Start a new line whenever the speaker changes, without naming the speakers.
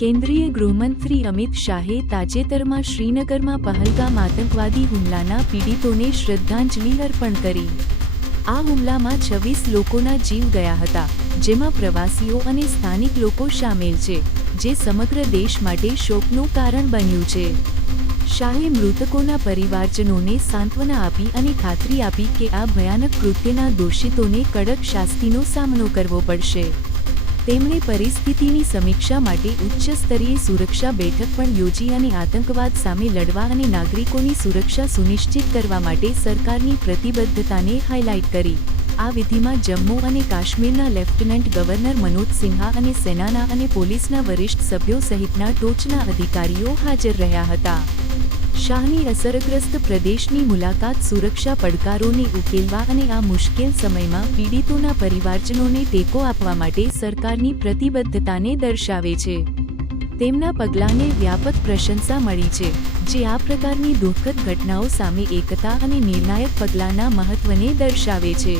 કેન્દ્રીય ગૃહમંત્રી અમિત શાહે તાજેતરમાં શ્રીનગરમાં પહલગામ આતંકવાદી હુમલાના પીડિતોને શ્રદ્ધાંજલિ અર્પણ કરી. આ હુમલામાં છવ્વીસ લોકોના જીવ ગયા હતા, જેમાં પ્રવાસીઓ અને સ્થાનિક લોકો સામેલ છે, જે સમગ્ર દેશ માટે શોકનું કારણ બન્યું છે. શાહે મૃતકોના પરિવારજનોને સાંત્વના આપી અને ખાતરી આપી કે આ ભયાનક કૃત્યના દોષિતોને કડક શાસ્તિનો સામનો કરવો પડશે. તેમણે પરિસ્થિતિની સમીક્ષા માટે ઉચ્ચ સ્તરીય સુરક્ષા બેઠક પણ યોજી અને આતંકવાદ સામે લડવા અને નાગરિકોની સુરક્ષા સુનિશ્ચિત કરવા માટે સરકારની પ્રતિબદ્ધતાને હાઇલાઇટ કરી. આ વિધિમાં જમ્મુ અને કાશ્મીરના લેફ્ટનન્ટ ગવર્નર મનોજ સિન્હા અને સેનાના અને પોલીસના વરિષ્ઠ સભ્યો સહિતના ટોચના અધિકારીઓ હાજર રહ્યા હતા. શાહની અસરગ્રસ્ત પ્રદેશની મુલાકાત સુરક્ષા પડકારોને ઉકેલવા અને આ મુશ્કેલ સમયમાં પીડિતોના પરિવારજનોને ટેકો આપવા માટે સરકારની પ્રતિબદ્ધતાને દર્શાવે છે. તેમના પગલાંને વ્યાપક પ્રશંસા મળી છે, જે આ પ્રકારની દુઃખદ ઘટનાઓ સામે એકતા અને નિર્ણાયક પગલાંના મહત્વને દર્શાવે છે.